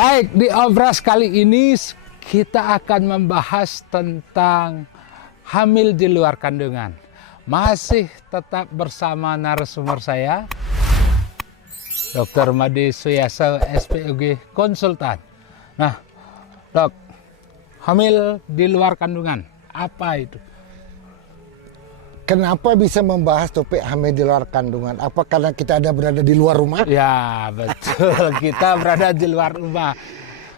Baik, di obras kali ini kita akan membahas tentang hamil di luar kandungan. Masih tetap bersama narasumber saya, Dr. Made Suyaso, SPOG Konsultan. Nah, Dok, hamil di luar kandungan, apa itu? Kenapa bisa membahas topik hamil di luar kandungan? Apa karena kita ada berada di luar rumah? Ya, betul. Kita berada di luar rumah.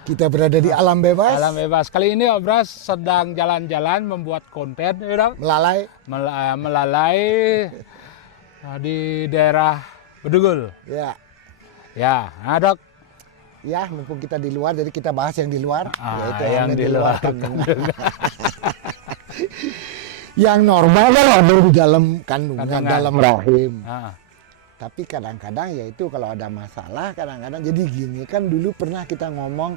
Kita berada di alam bebas? Alam bebas. Kali ini Obras sedang jalan-jalan membuat konten, ya, Dok? Melalai? Melalai di daerah Bedugul. Ya. Ya, nah, Dok. Ya, mumpung kita di luar, jadi kita bahas yang di luar. Yaitu yang hamil di luar kandungan. Yang normal kan ada di dalam kandungan, dalam rahim. Tapi kadang-kadang ya itu kalau ada masalah, kadang-kadang jadi gini kan dulu pernah kita ngomong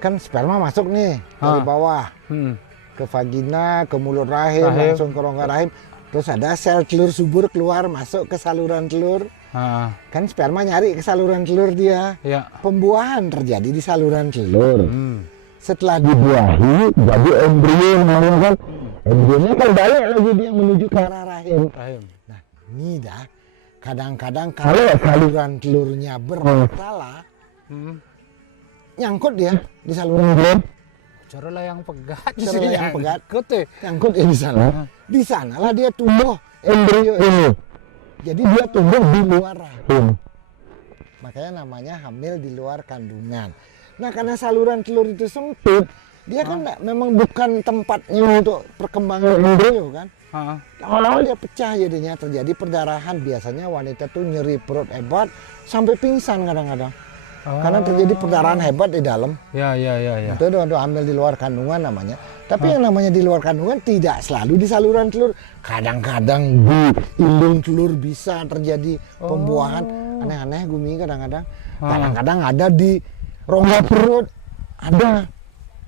kan sperma masuk nih dari bawah ke vagina, ke mulut rahim, langsung ke rongga rahim. Terus ada sel telur subur keluar masuk ke saluran telur. Kan sperma nyari ke saluran telur dia. Ya. Pembuahan terjadi di saluran telur. Setelah dibuahi jadi embrio namanya kan. Embrionya kan balik lagi dia menuju ke arah rahim. Nah, ini dah kadang-kadang kalau saluran telurnya bermasalah, nyangkut dia di saluran telur. Cara yang pegat. Cara yang pegat. Nyangkut ya di sana. Di sanalah dia tumbuh embrio ini. Jadi dia tumbuh di luar rahim. Makanya namanya hamil di luar kandungan. Nah, karena saluran telur itu sempit, dia kan memang bukan tempatnya untuk perkembangan embrio kan. Lama-lama dia pecah jadinya, terjadi perdarahan. Biasanya wanita tuh nyeri perut hebat sampai pingsan kadang-kadang. Karena terjadi perdarahan hebat di dalam. Ya. Itu untuk hamil di luar kandungan namanya. Tapi yang namanya di luar kandungan tidak selalu di saluran telur. Kadang-kadang di indung telur bisa terjadi pembuahan. Aneh-aneh Gumi kadang-kadang. Kadang-kadang ada di rongga perut. Ada.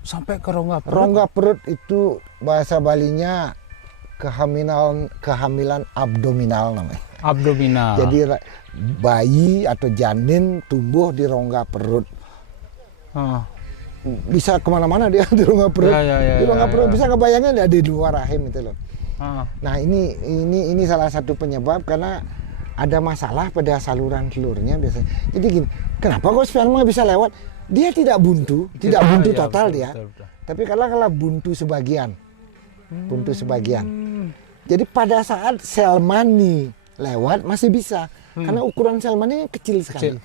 Sampai ke rongga perut? Rongga perut itu bahasa Balinya kehamilan abdominal namanya. Abdominal. Jadi bayi atau janin tumbuh di rongga perut. Bisa kemana-mana dia di rongga perut. Di rongga perut bisa ngebayangin ada di luar rahim itu loh. Nah ini salah satu penyebab karena ada masalah pada saluran telurnya biasanya. Jadi gini, kenapa kok sperma bisa lewat? Dia tidak buntu, tidak buntu total dia. Betul. Tapi kalau buntu sebagian. Buntu sebagian. Jadi pada saat sel mani lewat masih bisa. Karena ukuran sel mani kecil sekali.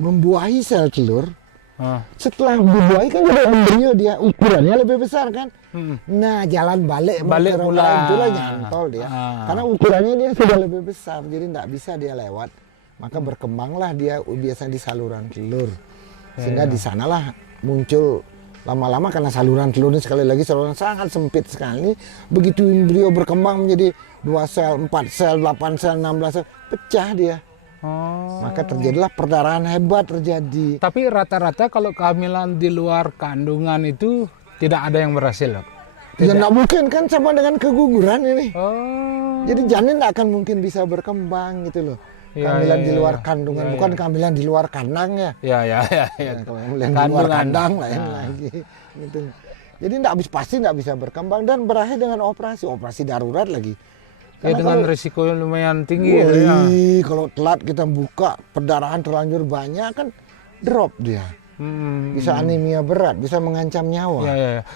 Membuahi sel telur. Setelah dibuahi kan jadi embrio dia, ukurannya lebih besar kan. Nah, jalan balik pula itulah nyantol dia. Karena ukurannya dia sudah lebih besar, jadi tidak bisa dia lewat. Maka berkembanglah dia biasanya di saluran telur. Sehingga di sanalah muncul lama-lama karena saluran telur ini sekali lagi saluran sangat sempit sekali. Begitu embrio berkembang menjadi 2 sel, 4 sel, 8 sel, 16 sel, pecah dia. Maka terjadilah perdarahan hebat terjadi. Tapi rata-rata kalau kehamilan di luar kandungan itu tidak ada yang berhasil, Dok? Ya nggak mungkin kan, sama dengan keguguran ini. Jadi janin nggak akan mungkin bisa berkembang gitu loh. Kehamilan di luar kandungan, bukan kehamilan di luar kandang ya. Kehamilan di luar kandang lain lagi. Gitu. Jadi pasti nggak bisa berkembang dan berakhir dengan operasi darurat lagi. Dengan risiko yang lumayan tinggi. Kalau telat kita buka, perdarahan terlanjur banyak kan drop dia. Bisa anemia berat, bisa mengancam nyawa.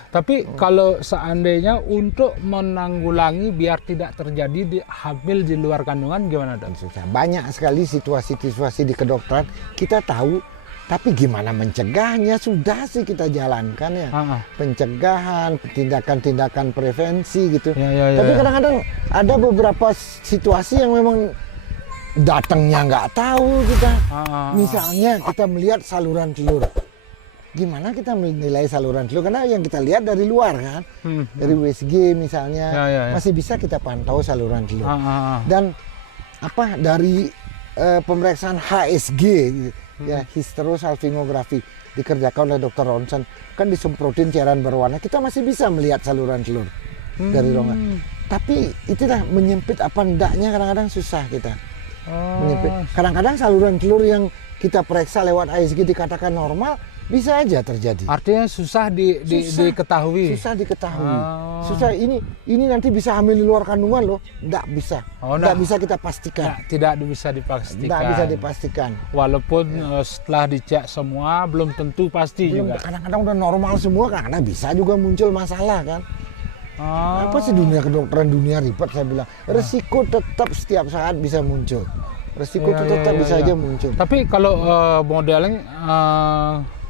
Tapi kalau seandainya untuk menanggulangi biar tidak terjadi hamil di luar kandungan gimana, Dok? Banyak sekali situasi-situasi di kedokteran kita tahu, tapi gimana mencegahnya sudah sih kita jalankan ya. Pencegahan, tindakan-tindakan prevensi gitu. Tapi kadang-kadang ada beberapa situasi yang memang datangnya nggak tahu kita. Misalnya kita melihat saluran telur. Gimana kita menilai saluran telur? Karena yang kita lihat dari luar kan. Dari USG misalnya. Masih bisa kita pantau saluran telur. Dan dari pemeriksaan HSG ya, hysterosalpingografi dikerjakan oleh Dr. Ronson, kan disemprotin cairan berwarna, kita masih bisa melihat saluran telur dari rongga. Tapi itulah menyempit apa endaknya kadang-kadang susah kita. Menyempit. Kadang-kadang saluran telur yang kita periksa lewat ASG dikatakan normal, bisa aja terjadi. Artinya susah diketahui. Susah diketahui. Susah ini nanti bisa hamil di luar kandungan loh. Nggak bisa. Nggak bisa kita pastikan. Tidak bisa dipastikan. Nggak bisa dipastikan. Walaupun setelah dicek semua belum tentu pasti juga. Kadang-kadang udah normal semua, karena bisa juga muncul masalah kan. Apa sih dunia kedokteran, dunia ribet, saya bilang. Resiko tetap setiap saat bisa muncul. Resiko tetap bisa aja muncul. Tapi kalau modeling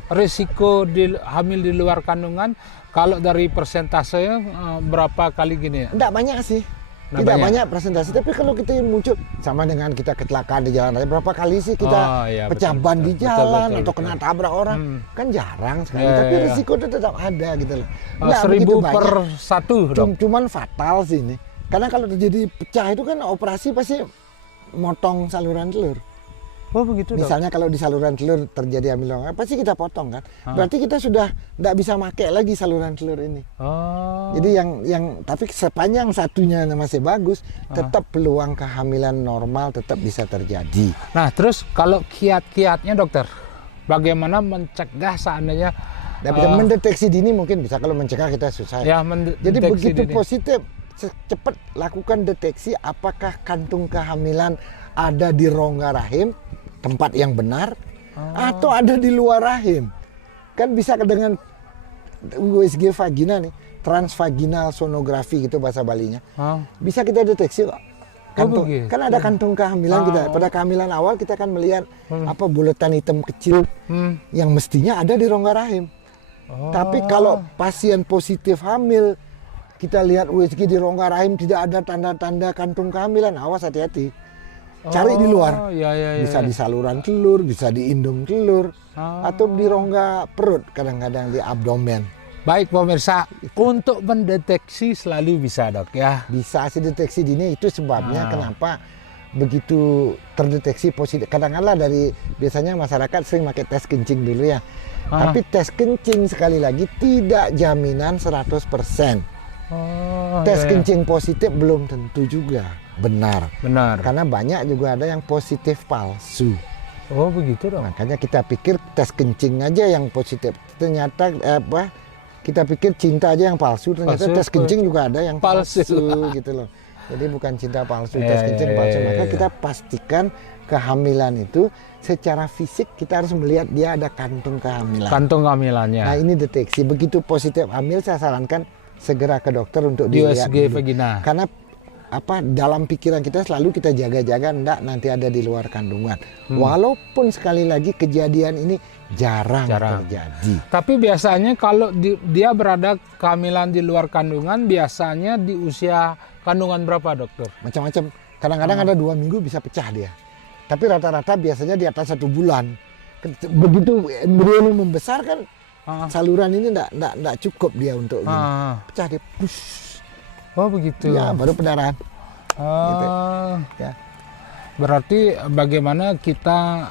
risiko hamil di luar kandungan, kalau dari persentasenya berapa kali gini ya? Enggak banyak sih. Tidak banyak presentasi, tapi kalau kita muncul sama dengan kita kecelakaan di jalan raya, berapa kali sih kita pecah ban di jalan atau kena tabrak orang, kan jarang sekali, tapi risiko itu tetap ada gitu loh. 1000/1 dong. Cuman fatal sih ini, karena kalau terjadi pecah itu kan operasi pasti motong saluran telur. Oh begitu dong. Misalnya kalau di saluran telur terjadi hamil longgar, pasti kita potong kan. Berarti kita sudah tidak bisa pakai lagi saluran telur ini. Jadi yang tapi sepanjang satunya masih bagus, tetap peluang kehamilan normal tetap bisa terjadi. Nah terus kalau kiat-kiatnya dokter, bagaimana mencegah seandainya? Bisa mendeteksi dini mungkin bisa, kalau mencegah kita susah. Jadi begitu dini. Positif, cepat lakukan deteksi apakah kantung kehamilan ada di rongga rahim, tempat yang benar, atau ada di luar rahim. Kan bisa dengan USG vagina nih, transvaginal sonografi gitu bahasa Balinya. Bisa kita deteksi kok. Kan ada kantung kehamilan kita. Pada kehamilan awal kita kan melihat apa buletan hitam kecil yang mestinya ada di rongga rahim. Tapi kalau pasien positif hamil, kita lihat USG di rongga rahim tidak ada tanda-tanda kantung kehamilan, awas hati-hati. Cari di luar, bisa di saluran telur, bisa di indung telur, atau di rongga perut, kadang-kadang di abdomen. Baik pemirsa, untuk mendeteksi selalu bisa dok ya? Bisa sih deteksi dini, itu sebabnya kenapa begitu terdeteksi positif. Kadang-kadang biasanya masyarakat sering pakai tes kencing dulu ya. Tapi tes kencing sekali lagi tidak jaminan 100%. Tes kencing positif belum tentu juga benar. Karena banyak juga ada yang positif palsu. Oh begitu dong. Makanya kita pikir tes kencing aja yang positif. Ternyata kita pikir cinta aja yang palsu. Ternyata tes kencing juga ada yang palsu gitu loh. Jadi bukan cinta palsu, tes kencing palsu. Maka kita pastikan kehamilan itu secara fisik kita harus melihat dia ada kantung kehamilan. Kantung kehamilannya. Nah ini deteksi. Begitu positif hamil, saya sarankan segera ke dokter untuk dilihat USG vagina. Karena dalam pikiran kita selalu kita jaga-jaga enggak nanti ada di luar kandungan. Walaupun sekali lagi kejadian ini jarang terjadi. Tapi biasanya kalau dia berada kehamilan di luar kandungan, biasanya di usia kandungan berapa dokter? Macam-macam. Kadang-kadang ada 2 minggu bisa pecah dia. Tapi rata-rata biasanya di atas 1 bulan. Begitu embrio membesar kan, saluran ini enggak cukup dia untuk pecah dia. Push. Oh begitu. Ya, baru pendarahan. Gitu. Ya. Berarti bagaimana kita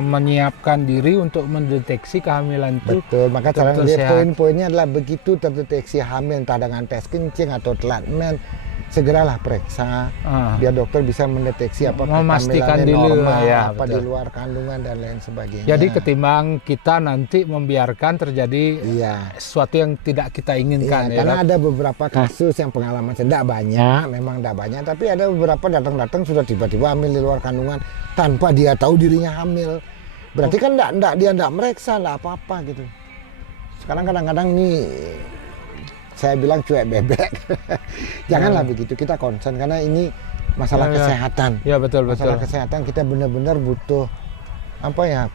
menyiapkan diri untuk mendeteksi kehamilan itu? Betul. Maka cara poin-poinnya adalah begitu terdeteksi hamil entah dengan tes kencing atau telat men, segeralah periksa biar dokter bisa mendeteksi apakah kehamilannya normal, apa di luar kandungan dan lain sebagainya. Jadi ketimbang kita nanti membiarkan terjadi sesuatu yang tidak kita inginkan. Karena ada beberapa kasus yang pengalaman tidak banyak, memang tidak banyak, tapi ada beberapa datang-datang sudah tiba-tiba hamil di luar kandungan tanpa dia tahu dirinya hamil. Berarti kan dia tidak meriksa, tidak apa-apa gitu. Sekarang kadang-kadang nih saya bilang cuek bebek. Janganlah begitu, kita concern karena ini masalah kesehatan. Ya betul. Masalah kesehatan kita benar-benar butuh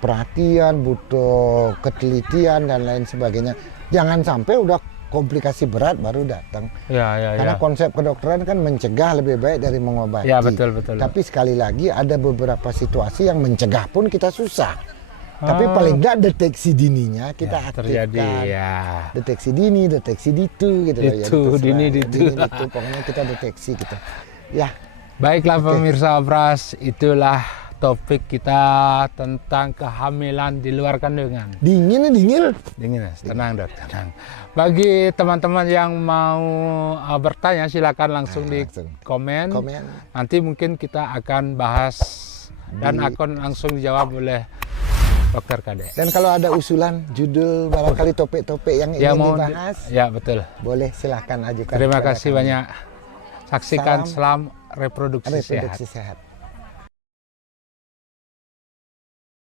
perhatian, butuh ketelitian dan lain sebagainya. Jangan sampai udah komplikasi berat baru datang. Karena konsep kedokteran kan mencegah lebih baik dari mengobati. Ya betul. Tapi sekali lagi ada beberapa situasi yang mencegah pun kita susah. Tapi paling enggak deteksi dininya kita aktifkan. Deteksi dini, deteksi ditu gitu loh. Itu dini ditu. Pokoknya kita deteksi gitu. Ya. Baiklah pemirsa Obras, itulah topik kita tentang kehamilan di luar kandungan. Dingin. Tenang dok, tenang. Bagi teman-teman yang mau bertanya silakan langsung di komen. Nanti mungkin kita akan bahas dan akan langsung dijawab oleh Dokter Kade. Dan kalau ada usulan judul barangkali topik-topik yang ingin dibahas, ya betul. boleh silahkan ajukan. Terima kasih banyak. Saksikan Salam Selam Reproduksi reproduksi sehat.